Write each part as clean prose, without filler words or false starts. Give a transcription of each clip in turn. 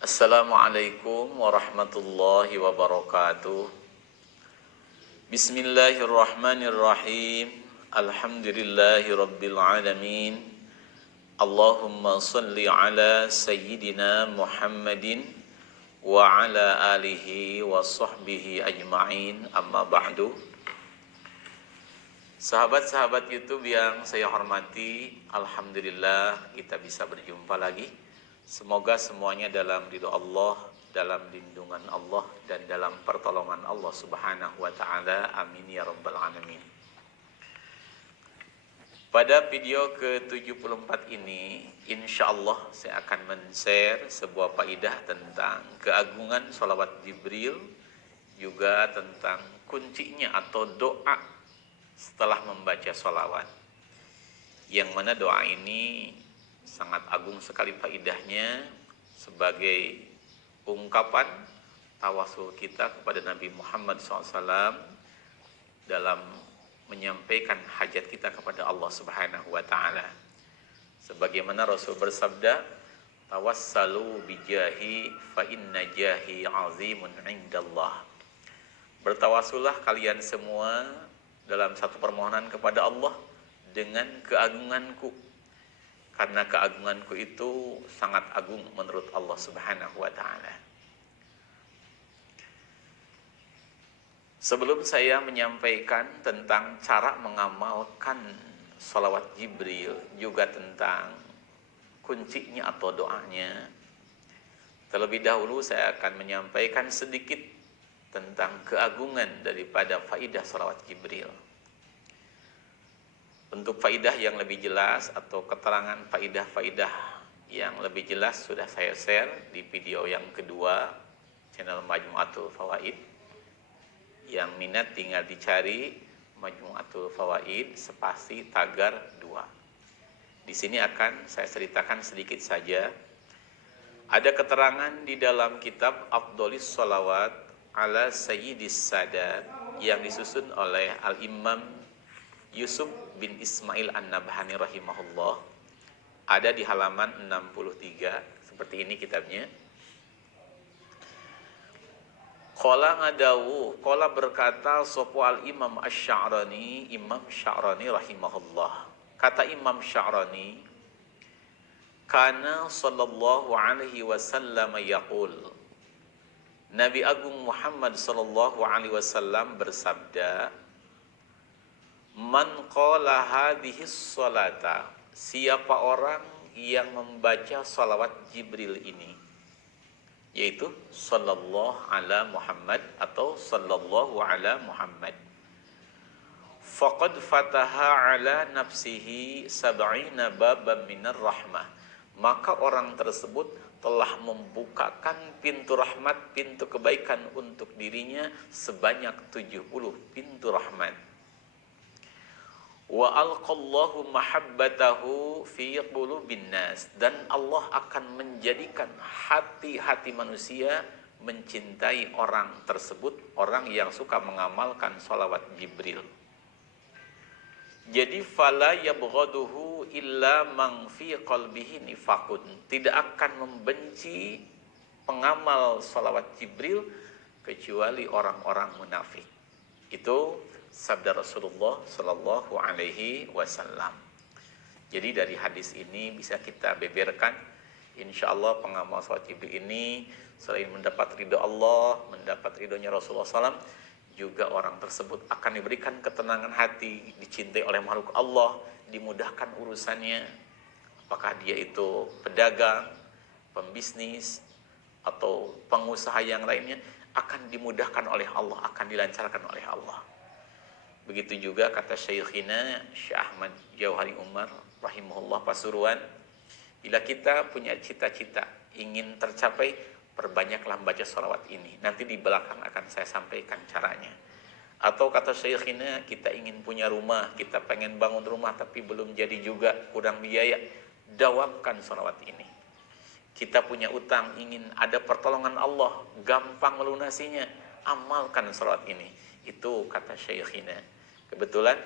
Assalamualaikum warahmatullahi wabarakatuh. Bismillahirrahmanirrahim. Alhamdulillahi rabbil alamin. Allahumma salli ala sayyidina Muhammadin wa ala alihi wa sahbihi ajma'in. Amma ba'du. Sahabat-sahabat YouTube yang saya hormati, alhamdulillah kita bisa berjumpa lagi. Semoga semuanya dalam ridho Allah, dalam lindungan Allah, dan dalam pertolongan Allah Subhanahu wa ta'ala. Amin ya rabbal alamin. Pada video ke-74 ini, insya Allah saya akan men-share sebuah faidah tentang keagungan sholawat Jibril, juga tentang kuncinya atau doa setelah membaca sholawat. Yang mana doa ini sangat agung sekali faidahnya sebagai ungkapan tawasul kita kepada Nabi Muhammad SAW dalam menyampaikan hajat kita kepada Allah Subhanahu wa ta'ala. Sebagaimana Rasul bersabda, tawassalu bijahi fa inna jahi azimun indallah. Bertawasullah kalian semua dalam satu permohonan kepada Allah dengan keagunganku, karena keagunganku itu sangat agung menurut Allah Subhanahu wa ta'ala. Sebelum saya menyampaikan tentang cara mengamalkan sholawat Jibril, juga tentang kuncinya atau doanya, terlebih dahulu saya akan menyampaikan sedikit tentang keagungan daripada faidah sholawat Jibril. Untuk faidah yang lebih jelas atau keterangan faidah-faidah yang lebih jelas sudah saya share di video yang kedua channel Majmu'atul Fawaid. Yang minat tinggal dicari Majmu'atul Fawaid spasi tagar 2. Di sini akan saya ceritakan sedikit saja. Ada keterangan di dalam kitab Afdholis Sholawat ala Sayyidis Sadat yang disusun oleh Al-Imam Yusuf bin Ismail An-Nabhani rahimahullah. Ada di halaman 63, seperti ini kitabnya. Qala ngadawu, qala berkata sopo al-Imam Asy-Sya'rani, Imam Sya'rani rahimahullah. Kata Imam Sya'rani, kana sallallahu alaihi wasallam yaqul, Nabi Agung Muhammad sallallahu alaihi wasallam bersabda, man qala hadhis sholata, siapa orang yang membaca sholawat Jibril ini, yaitu sallallahu ala Muhammad atau sallallahu ala Muhammad, faqad fataha ala nafsihi sab'ina baban minar rahmah, maka orang tersebut telah membukakan pintu rahmat, pintu kebaikan untuk dirinya sebanyak 70 pintu rahmat. Wa alqallahu mahabbatahu fi qulubin nas, dan Allah akan menjadikan hati-hati manusia mencintai orang tersebut, orang yang suka mengamalkan sholawat Jibril. Jadi fala yabghaduhu illa man fi qalbihi nifaqun, tidak akan membenci pengamal sholawat Jibril kecuali orang-orang munafik. Itu sabda Rasulullah sallallahu alaihi wasallam. Jadi dari hadis ini bisa kita beberkan, insya Allah pengamal sholawat Jibril ini selain mendapat ridho Allah, mendapat ridhonya Rasulullah SAW, juga orang tersebut akan diberikan ketenangan hati, dicintai oleh makhluk Allah, dimudahkan urusannya. Apakah dia itu pedagang, pembisnis, atau pengusaha yang lainnya, akan dimudahkan oleh Allah, akan dilancarkan oleh Allah. Begitu juga kata Syekhina Syekh Ahmad Jauhari Umar rahimahullah Pasuruan, bila kita punya cita-cita ingin tercapai, perbanyaklah baca sholawat ini. Nanti di belakang akan saya sampaikan caranya. Atau kata Syekhina, kita ingin punya rumah, kita pengen bangun rumah tapi belum jadi juga, kurang biaya, dawamkan sholawat ini. Kita punya utang, ingin ada pertolongan Allah, gampang melunasinya, amalkan sholawat ini. Itu kata Syekhina. Kebetulan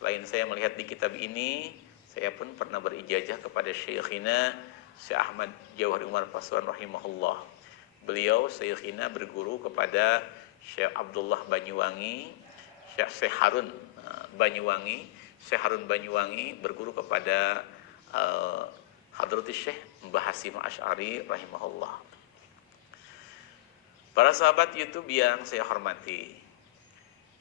selain saya melihat di kitab ini, saya pun pernah berijazah kepada Syekhina Syekh Ahmad Jauhari Umar Pasuruan rahimahullah. Beliau Syekhina berguru kepada Syekh Abdullah Banyuwangi, Syekh Harun Banyuwangi. Syekh Harun Banyuwangi berguru kepada Hadratus Syekh Mbah Hasim Asy'ari rahimahullah. Para sahabat YouTube yang saya hormati,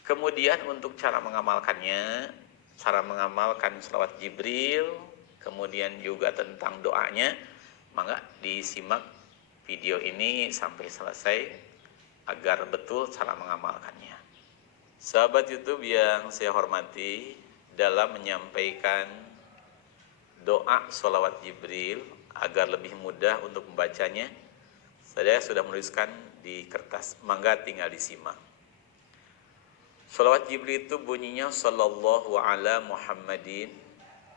kemudian untuk cara mengamalkannya, cara mengamalkan selawat Jibril, kemudian juga tentang doanya, maka disimak video ini sampai selesai agar betul cara mengamalkannya. Sahabat YouTube yang saya hormati, dalam menyampaikan doa sholawat Jibril agar lebih mudah untuk membacanya, saya sudah menuliskan di kertas, mangga tinggal disimak. Sholawat Jibril itu bunyinya sallallahu ala Muhammadin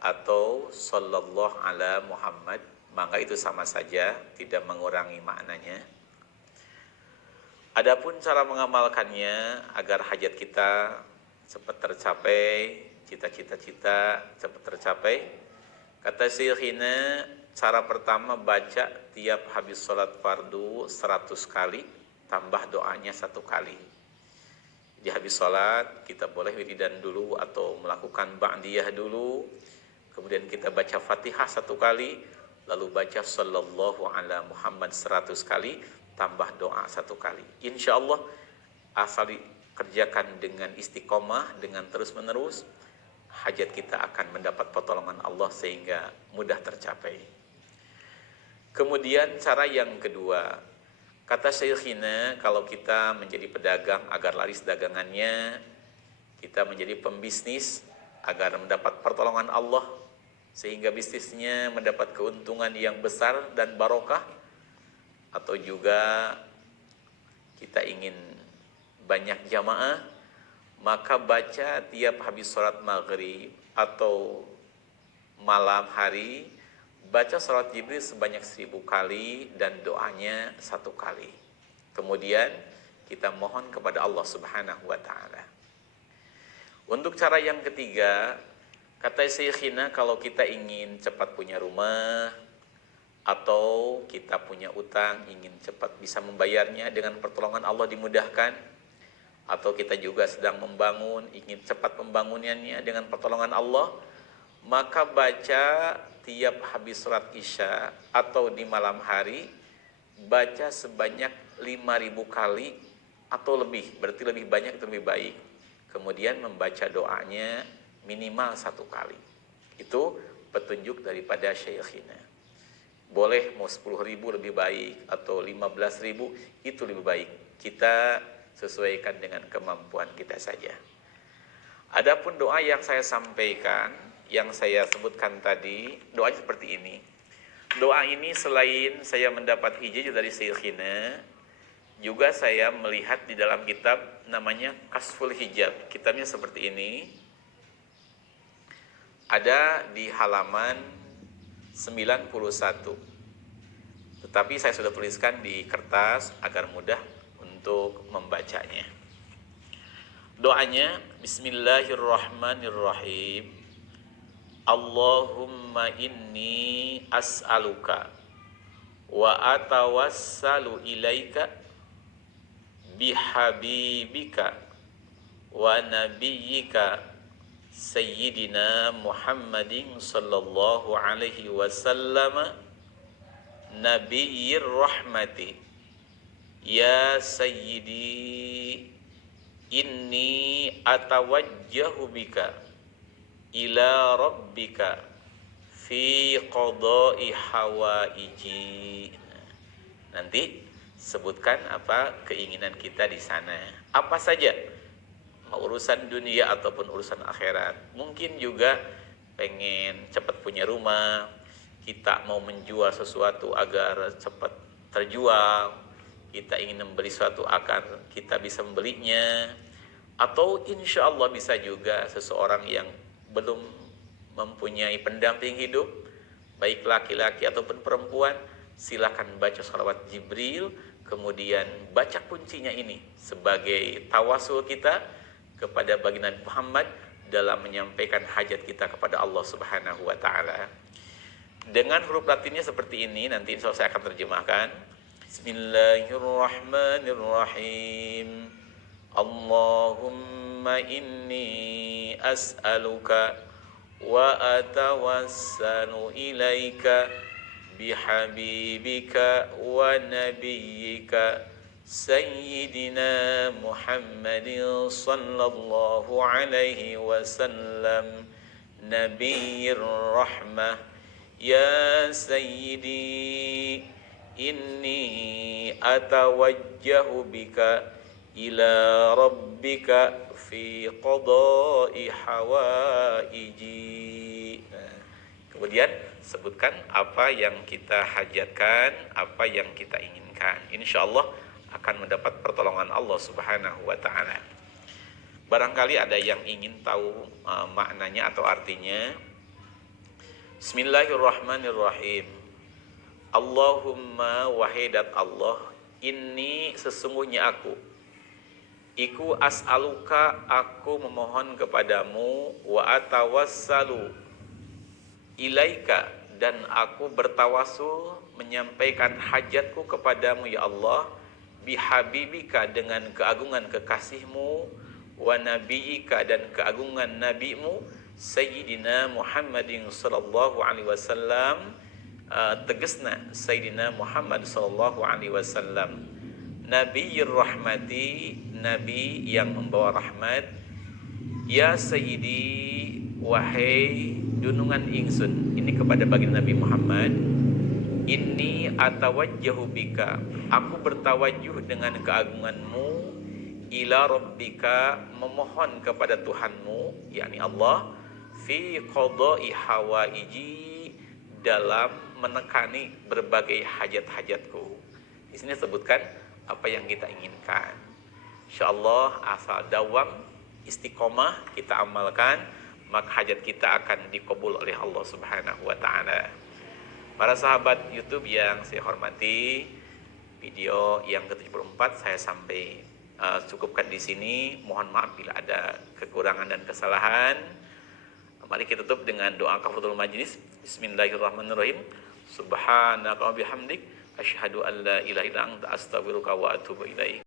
atau sallallahu ala Muhammad, maka itu sama saja, tidak mengurangi maknanya. Adapun cara mengamalkannya agar hajat kita cepat tercapai, cita-cita cepat tercapai, kata Syekhina, cara pertama baca tiap habis sholat fardu 100 kali, tambah doanya 1 kali. Di habis sholat kita boleh wiridan dulu atau melakukan ba'diyah dulu, kemudian kita baca Fatihah 1 kali, lalu baca sallallahu ala Muhammad 100 kali, tambah doa 1 kali. Insya Allah asal dikerjakan dengan istiqomah, dengan terus menerus, hajat kita akan mendapat pertolongan Allah sehingga mudah tercapai. Kemudian cara yang kedua, kata Syekhina, kalau kita menjadi pedagang agar laris dagangannya, kita menjadi pembisnis agar mendapat pertolongan Allah sehingga bisnisnya mendapat keuntungan yang besar dan barokah, atau juga kita ingin banyak jamaah, maka baca tiap habis sholat maghrib atau malam hari, baca sholat Jibril sebanyak 1000 kali dan doanya 1 kali. Kemudian kita mohon kepada Allah Subhanahu wa ta'ala. Untuk cara yang ketiga, kata Syekhina, kalau kita ingin cepat punya rumah atau kita punya utang, ingin cepat bisa membayarnya dengan pertolongan Allah dimudahkan, atau kita juga sedang membangun, ingin cepat pembangunannya dengan pertolongan Allah, maka baca tiap habis sholat Isya atau di malam hari, baca sebanyak 5000 kali atau lebih, berarti lebih banyak itu lebih baik. Kemudian membaca doanya minimal 1 kali. Itu petunjuk daripada Syekhina. Boleh mau 10.000 lebih baik atau 15.000, itu lebih baik. Kita sesuaikan dengan kemampuan kita saja. Adapun doa yang saya sampaikan, yang saya sebutkan tadi, doanya seperti ini. Doa ini selain saya mendapat ijazah dari Syekhina, juga saya melihat di dalam kitab namanya Kasful Hijab. Kitabnya seperti ini. Ada di halaman 91. Tetapi saya sudah tuliskan di kertas agar mudah untuk membacanya. Doanya, Bismillahirrahmanirrahim. Allahumma inni as'aluka wa atawassalu ilaika bihabibika wa nabiyyika Sayyidina Muhammadin sallallahu alaihi wasallam Nabiyyir rahmati. Ya Sayyidi, inni atawajjahu bika ila rabbika fi qada'i hawaiji. Nanti sebutkan apa keinginan kita di sana. Apa saja, mau urusan dunia ataupun urusan akhirat. Mungkin juga pengen cepat punya rumah, kita mau menjual sesuatu agar cepat terjual, kita ingin membeli sesuatu agar kita bisa membelinya, atau insya Allah bisa juga seseorang yang belum mempunyai pendamping hidup, baik laki-laki ataupun perempuan, silakan baca sholawat Jibril, kemudian baca kuncinya ini sebagai tawasul kita kepada baginda Muhammad dalam menyampaikan hajat kita kepada Allah Subhanahu wa ta'ala. Dengan huruf latinnya seperti ini, nanti insya Allah saya akan terjemahkan. Bismillahirrahmanirrahim. Allahumma inni as'aluka wa atawassalu ilaika bihabibika wa nabiyyika Sayyidina Muhammadin sallallahu alaihi wasallam Nabiyyir rahmah. Ya Sayyidi, inni atawajjahu bika ila rabbika fi qada'i hawaiji. Kemudian sebutkan apa yang kita hajatkan, apa yang kita inginkan. Insyaallah akan mendapat pertolongan Allah Subhanahu wa taala. Barangkali ada yang ingin tahu maknanya atau artinya. Bismillahirrahmanirrahim. Allahumma wahidat Allah, inni sesungguhnya aku. Iku as'aluka, aku memohon kepadamu, wa atawassalu ilaika, dan aku bertawasul menyampaikan hajatku kepadamu ya Allah, bihabibika, dengan keagungan kekasihmu, wa nabiyika, dan keagungan nabimu, Sayyidina Muhammadin sallallahu alaihi wasallam, tegasna Sayyidina Muhammad sallallahu alaihi wasallam, Nabiyyir rahmati, nabi yang membawa rahmat. Ya Sayyidi, wahai dunungan ingsun, ini kepada baginda Nabi Muhammad. Inni atawajjahu bika, aku bertawajuh dengan keagunganmu, ila rabbika, memohon kepada Tuhanmu, yakni Allah, fi qada'i hawaiji, dalam menekani berbagai hajat-hajatku. Di sini sebutkan apa yang kita inginkan. Insyaallah asal dawam istiqomah kita amalkan, maka hajat kita akan dikabul oleh Allah Subhanahu wa taala. Para sahabat YouTube yang saya hormati, video yang ke-74 saya sampai cukupkan di sini. Mohon maaf bila ada kekurangan dan kesalahan. Mari kita tutup dengan doa kafaratul majlis. Bismillahirrahmanirrahim. Subhanaka wa bihamdik, asyhadu an la ilaha illa anta, astaghfiruka wa atubu ilaik.